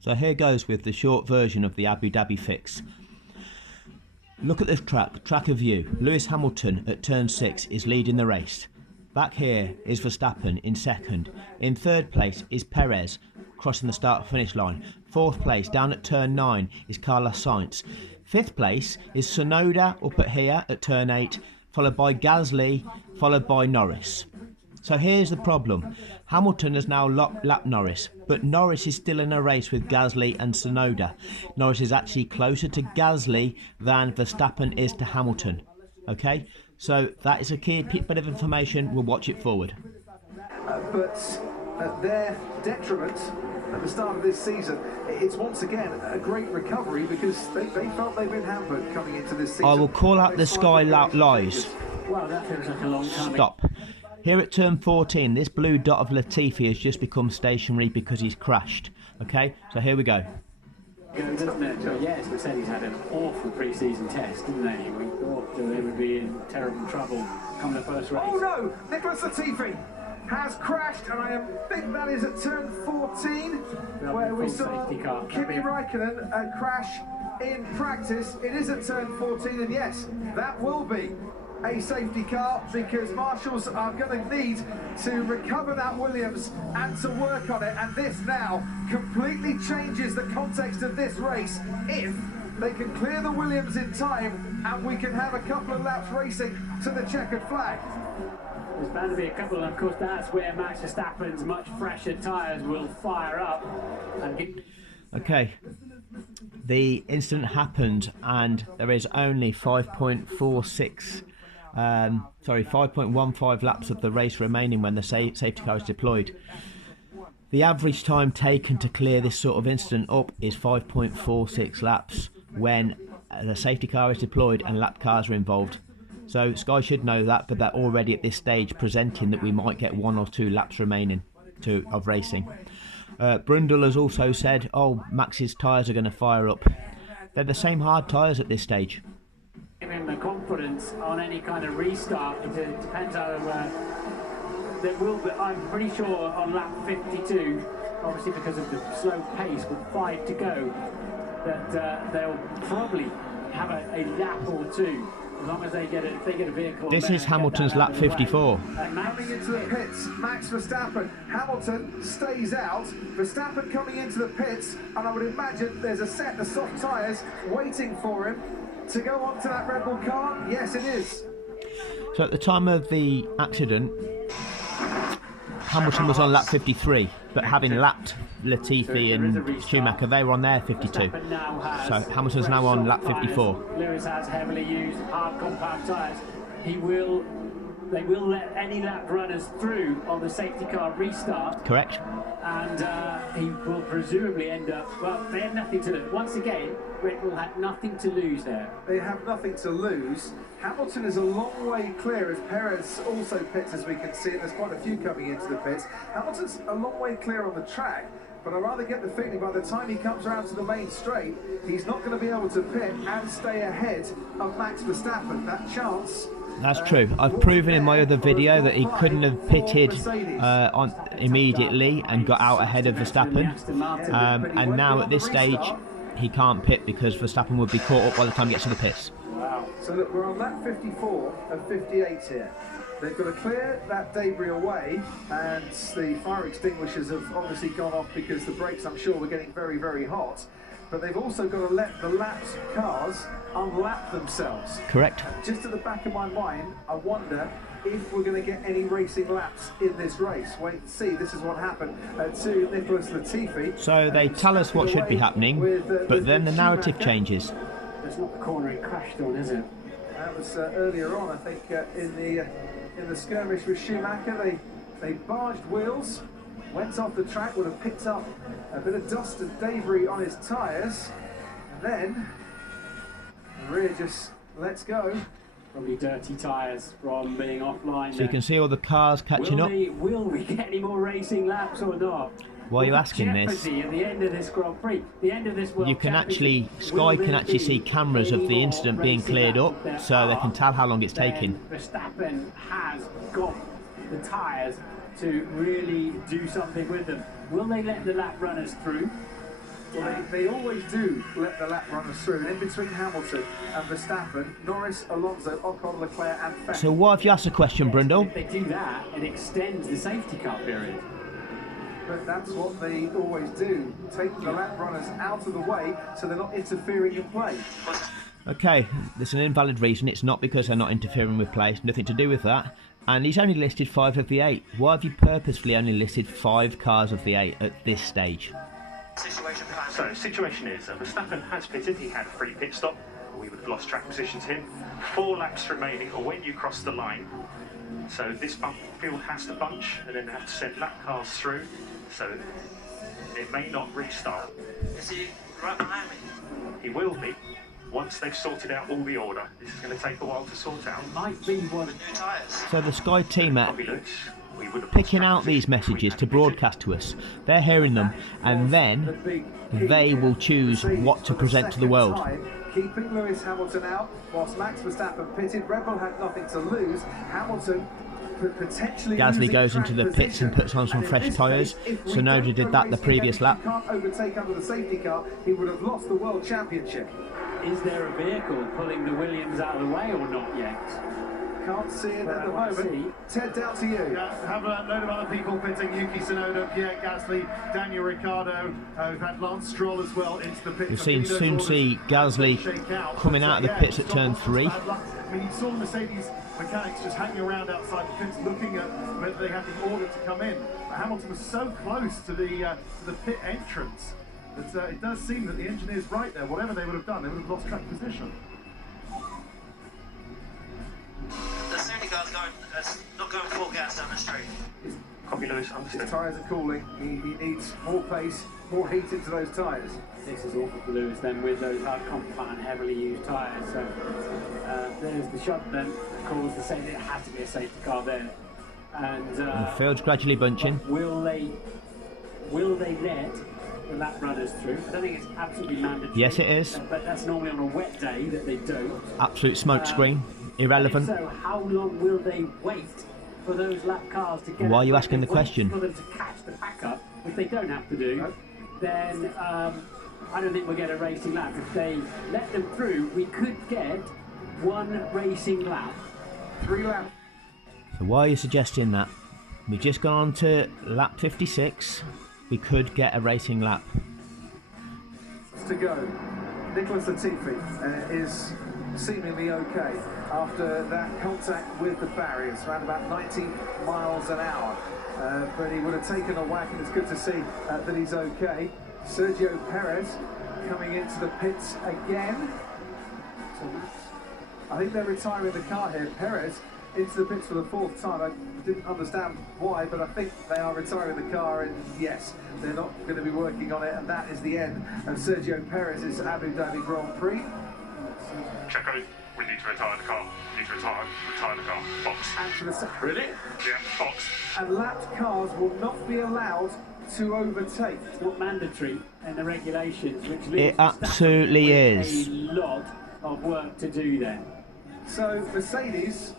So here goes with the short version of the Abu Dhabi fix. Look at this track of view. Lewis Hamilton at turn 6 is leading the race. Back here is Verstappen in second. In third place is Perez crossing the start finish line. Fourth place down at turn 9 is Carlos Sainz. Fifth place is Tsunoda up at here at turn 8, followed by Gasly, followed by Norris. So here's the problem. Hamilton has now lapped Norris, but Norris is still in a race with Gasly and Tsunoda. Norris is actually closer to Gasly than Verstappen is to Hamilton. Okay, so that is a key bit of information. We'll watch it forward. But at their detriment at the start of this season, it's once again a great recovery because they felt they've been hampered coming into this season. I will call out the Sky lies. Well, that feels like a long time. Stop. Here at turn 14, this blue dot of Latifi has just become stationary because he's crashed. Okay, so here we go. Doesn't it? So yes, Mercedes had an awful pre-season test, didn't they? We thought they would be in terrible trouble come the first race. Oh no! Nicholas Latifi has crashed, and I think that is at turn 14, where we saw Kimi Raikkonen crash in practice. It is at turn 14, and yes, that will be a safety car because marshals are going to need to recover that Williams and to work on it, and this now completely changes the context of this race if they can clear the Williams in time and we can have a couple of laps racing to the checkered flag. There's bound to be a couple, and of course that's where Max Verstappen's much fresher tyres will fire up and get... Okay, the incident happened and there is only 5.15 laps of the race remaining when the safety car is deployed. The average time taken to clear this sort of incident up is 5.46 laps when the safety car is deployed and lap cars are involved. So Sky should know that, but they're already at this stage presenting that we might get 1 or 2 laps remaining of racing. Brundle has also said, oh, Max's tyres are going to fire up. They're the same hard tyres at this stage. Give him the confidence on any kind of restart. It depends how there will be. I'm pretty sure on lap 52, obviously because of the slow pace with 5 to go, that they'll probably have a lap or 2 as long as they get a vehicle. This is Hamilton's lap 54. Coming into the pits, Max Verstappen. Hamilton stays out. Verstappen coming into the pits, and I would imagine there's a set of soft tyres waiting for him to go onto that Red Bull car. Yes, it is. So at the time of the accident, Hamilton was on lap 53, but having lapped Latifi and Schumacher, they were on their 52. So Hamilton's now on lap 54. Lewis has heavily used hard compound tyres. They will let any lap runners through on the safety car restart. Correct. And he will presumably end up, well, they have nothing to lose. Once again, Red Bull had nothing to lose there. They have nothing to lose. Hamilton is a long way clear as Perez also pits, as we can see. There's quite a few coming into the pits. Hamilton's a long way clear on the track, but I rather get the feeling by the time he comes around to the main straight, he's not going to be able to pit and stay ahead of Max Verstappen. That chance... That's true. I've proven in my other video that he couldn't have pitted immediately and got out ahead of Verstappen. And now at this stage, he can't pit because Verstappen would be caught up by the time he gets to the pits. Wow. So look, we're on lap 54 of 58 here. They've got to clear that debris away, and the fire extinguishers have obviously gone off because the brakes, I'm sure, were getting very, very hot. But they've also got to let the lapped cars unlap themselves. Correct. Just at the back of my mind, I wonder if we're going to get any racing laps in this race. Wait and see. This is what happened to Nicholas Latifi. So they tell us what should be happening, but then the narrative changes. That's not the corner he crashed on, is it? That was earlier on, I think, in the skirmish with Schumacher. They barged wheels, went off the track, would have picked up a bit of dust and debris on his tyres, and then the rear just lets go. Probably dirty tyres from being offline. So you can see all the cars catching up. Will we get any more racing laps or not? Why are you asking this? At the end of this Grand Prix, the end of this World You can actually, Sky can actually see cameras of the incident being cleared up, so they can tell how long it's taking. Verstappen has got the tyres to really do something with them. Will they let the lap runners through? Well, they always do let the lap runners through. And in between Hamilton and Verstappen, Norris, Alonso, Ocon, Leclerc and Vettel. So why have you asked a question, Brundle? If they do that, it extends the safety car period. But that's what they always do, taking the lap runners out of the way so they're not interfering in play. Okay, there's an invalid reason. It's not because they're not interfering with play. It's nothing to do with that. And he's only listed 5 of the 8. Why have you purposefully only listed 5 cars of the 8 at this stage? So, situation is, Verstappen has pitted. He had a free pit stop. We would have lost track position to him. 4 laps remaining when you cross the line. So this field has to bunch and then they have to send lap cars through. So it may not restart. Is he right behind me? He will be once they've sorted out all the order. This is going to take a while to sort out. Might be one. New tyres. So the Sky team are Copy, Lewis. We would have picking lost out track these position messages to between broadcast to us. They're hearing them, and then they will choose what to present to the world. Keeping Lewis Hamilton out, whilst Max Verstappen pitted. Red Bull had nothing to lose. Hamilton potentially Gasly goes into the pits and puts on some fresh tyres. Sonoda did that the previous lap. Can't overtake under the safety car. He would have lost the World Championship. Is there a vehicle pulling the Williams out of the way or not yet? Can't see it at the moment. Ted, down to you. Yeah, have a load of other people pitting. Yuki Tsunoda, Pierre Gasly, Daniel Ricciardo. We've had Lance Stroll as well into the pits. We've soon see Gasly coming out of the pits at turn 3. I mean, you saw the Mercedes mechanics just hanging around outside the pits looking at whether they had the order to come in. But Hamilton was so close to the pit entrance that it does seem that the engineer's right there. Whatever they would have done, they would have lost track position. The safety car's not going full gas down the straight. Copy, Lewis. His Understood. tyres are cooling. He needs more pace, more heat into those tyres. This is awful for Lewis then with those hard compound heavily used tyres. So there's the shot then calls the safety. It has to be a safety car there. And The field's gradually bunching. will they let the lap runners through? I don't think it's absolutely mandatory. Yes, it is. But that's normally on a wet day that they don't. Absolute smoke screen. Irrelevant. So how long will they wait for those lap cars to get? Why are you up? asking the Wait question? For them to catch the pack up, which they don't have to do. Then I don't think we'll get a racing lap. If they let them through, we could get 1 racing lap. 3 laps So why are you suggesting that? We've just gone on to lap 56. We could get a racing lap. to go. Nicholas Latifi is seemingly okay after that contact with the barriers, around about 90 miles an hour. But he would have taken a whack, and it's good to see that he's okay. Sergio Perez coming into the pits again. So I think they're retiring the car here. Perez into the pits for the 4th time. I didn't understand why, but I think they are retiring the car, and yes, they're not going to be working on it, and that is the end of Sergio Perez's Abu Dhabi Grand Prix. Checo, we need to retire the car. We need to retire the car. Box. And for the second, Really? Yeah, box. and lapped cars will not be allowed to overtake. It's not mandatory in the regulations, which leaves It Verstappen absolutely with is. a lot of work to do then. So Mercedes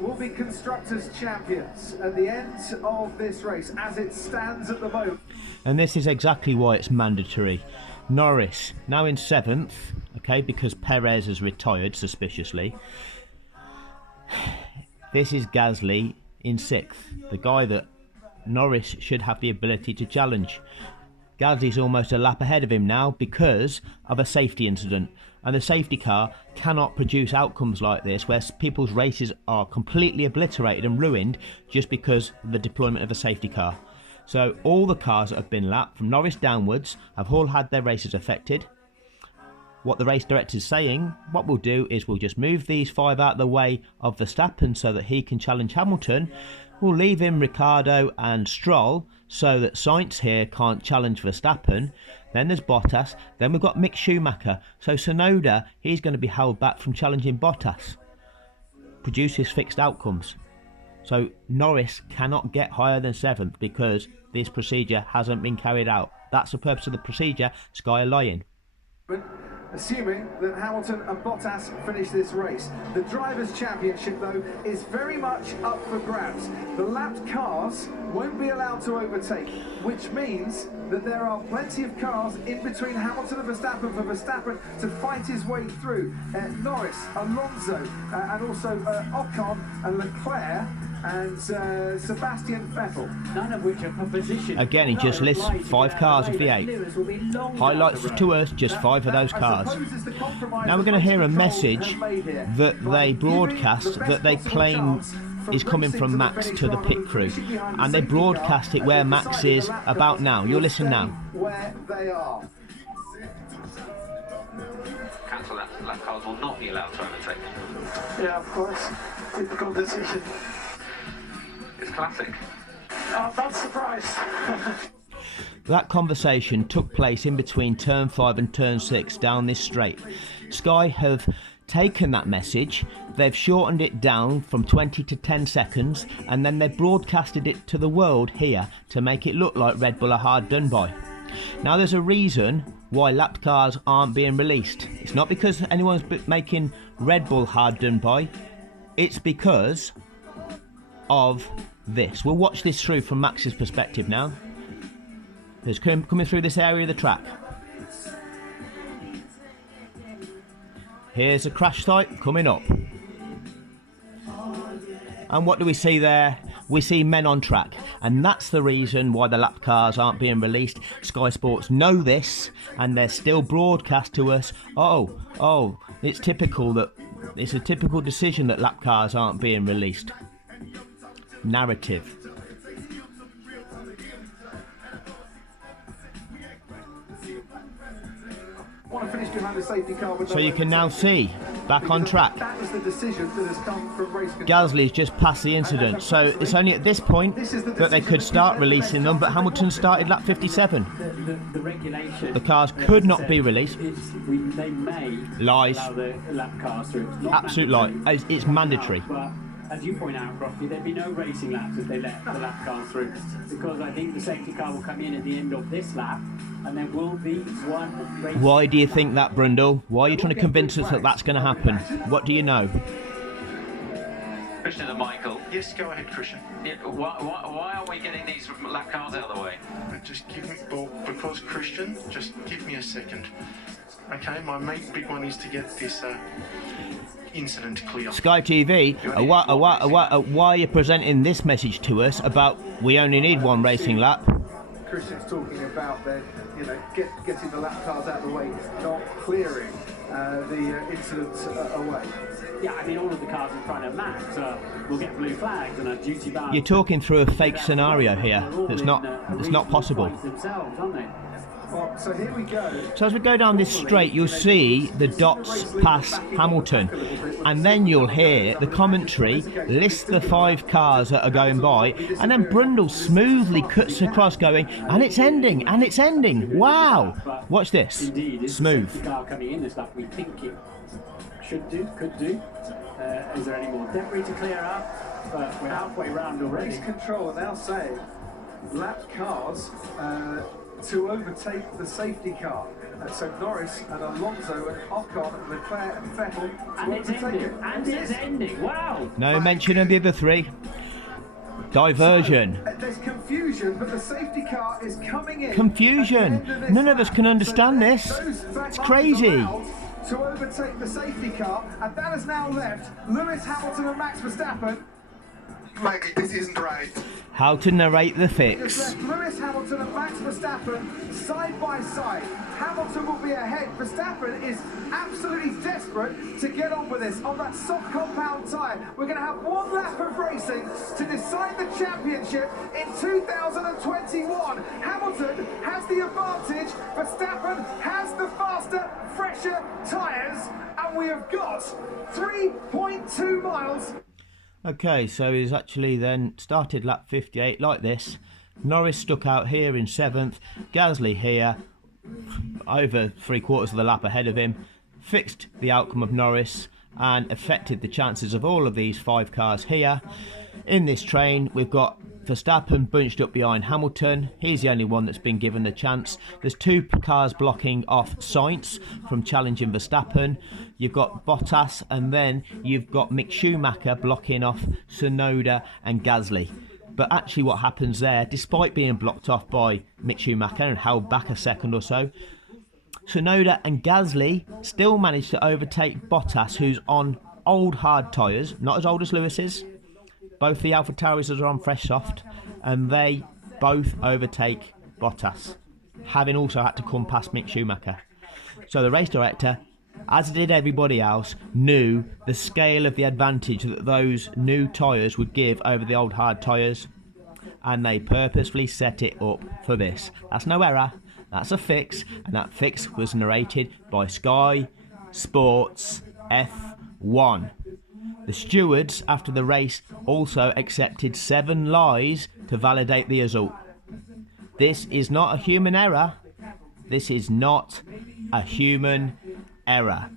will be constructors' champions at the end of this race, as it stands at the moment. And this is exactly why it's mandatory. Norris now in 7th, okay, because Perez has retired suspiciously. This is Gasly in 6th, the guy that Norris should have the ability to challenge. Gasly's almost a lap ahead of him now because of a safety incident, and the safety car cannot produce outcomes like this where people's races are completely obliterated and ruined just because of the deployment of a safety car. So all the cars that have been lapped from Norris downwards have all had their races affected. What the race director is saying, what we'll do is we'll just move these 5 out of the way of Verstappen so that he can challenge Hamilton. We'll leave in Ricciardo and Stroll so that Sainz here can't challenge Verstappen. Then there's Bottas. Then we've got Mick Schumacher. So Tsunoda, he's going to be held back from challenging Bottas. Produces fixed outcomes. So Norris cannot get higher than 7th because this procedure hasn't been carried out. That's the purpose of the procedure. Sky are lying. assuming that Hamilton and Bottas finish this race. The Drivers' Championship, though, is very much up for grabs. The lapped cars won't be allowed to overtake, which means that there are plenty of cars in between Hamilton and Verstappen for Verstappen to fight his way through. Norris, Alonso, and also Ocon and Leclerc and Sebastian Vettel. None of which are for position. Again, he just lists 5 cars of the 8. Highlights to us just 5 of those cars. Now we're going to hear a message that they broadcast that they claim is coming from Max to the pit crew, and they broadcast it where Max is about now. You'll listen now. Where they are. Cancel that. Lap cars will not be allowed to overtake. Yeah, of course. Typical decision. It's classic. I'm not surprised. That conversation took place in between turn 5 and turn 6 down this straight. Sky have taken that message, they've shortened it down from 20 to 10 seconds, and then they've broadcasted it to the world here to make it look like Red Bull are hard done by. Now there's a reason why lapped cars aren't being released. It's not because anyone's making Red Bull hard done by, it's because of this. We'll watch this through from Max's perspective now. It's coming through this area of the track. Here's a crash site coming up. And what do we see there? We see men on track, and that's the reason why the lap cars aren't being released. Sky Sports know this, and they're still broadcast to us. Oh, it's typical that it's a typical decision that lap cars aren't being released. Narrative. Want to finish behind the safety car with So you can now see back on track. That is the decision that has come from race control. Gasly's just passed the incident, so it's only at this point that they could start releasing them, but Hamilton started lap 57. The regulation. The cars could not be released. They may Lies. allow the lap cars through. It's not Absolute lie. mandatory. It's mandatory. But as you point out, Crofty, there'd be no racing laps if they let the lap cars through, because I think the safety car will come in at the end of this lap, and there will be one race. Why do you think that, Brundle? Why are you trying to convince us that that's going to happen? What do you know? Christian and Michael. Yes, go ahead, Christian. Yeah, why are we getting these lap cars out of the way? Just give me, well, because Christian, just give me a second. Okay, my main big one is to get this incident clear. Sky TV, why are you presenting this message to us about we only need one racing lap? Christian's talking about the, getting the lap cars out of the way, not clearing the incident away. Yeah, I mean, all of the cars in front of Max will get blue flags and a duty bound. You're talking through a fake scenario here. It's not possible. Themselves, aren't they? Well, so here we go. So as we go down this straight, you'll see the dots pass Hamilton, and then you'll hear the commentary list the 5 cars that are going by, and then Brundle smoothly cuts across going, and it's ending, and it's ending. Wow! Watch this. Indeed, Smooth. the car coming in this lap, we think it should do, could do. Is there any more debris to clear up? But we're halfway round already. Race control are now saying lapped cars to overtake the safety car. So Norris and Alonso and Ocon and Leclerc and Vettel to And it's overtake ending. it. And it's ending. Wow. No mention of the other 3. Diversion. So, there's confusion, but the safety car is coming in. Confusion. None of us can understand this. It's crazy. To overtake the safety car, and that has now left Lewis Hamilton and Max Verstappen. Michael, this isn't right. How to narrate the It's fix. left Lewis Hamilton and Max Verstappen side by side. Hamilton will be ahead. Verstappen is absolutely desperate to get on with this on that soft compound tyre. We're going to have one lap of racing to decide the championship in 2021. Hamilton has the advantage. Verstappen has the faster, fresher tyres, and we have got 3.2 miles. Okay, so he's actually then started lap 58 like this. Norris stuck out here in 7th. Gasly here, over 3/4 of the lap ahead of him. Fixed the outcome of Norris and affected the chances of all of these 5 cars here. In this train, we've got Verstappen bunched up behind Hamilton. He's the only one that's been given the chance. There's 2 cars blocking off Sainz from challenging Verstappen. You've got Bottas, and then you've got Mick Schumacher blocking off Tsunoda and Gasly. But actually what happens there, despite being blocked off by Mick Schumacher and held back a second or so, Tsunoda and Gasly still managed to overtake Bottas, who's on old hard tyres, not as old as Lewis's. Both the AlphaTauris are on fresh soft, and they both overtake Bottas, having also had to come past Mick Schumacher. So the race director, as did everybody else, knew the scale of the advantage that those new tyres would give over the old hard tyres, and they purposefully set it up for this. That's no error, that's a fix, and that fix was narrated by Sky Sports F1. The stewards after the race also accepted 7 lies to validate the result. This is not a human error. This is not a human error.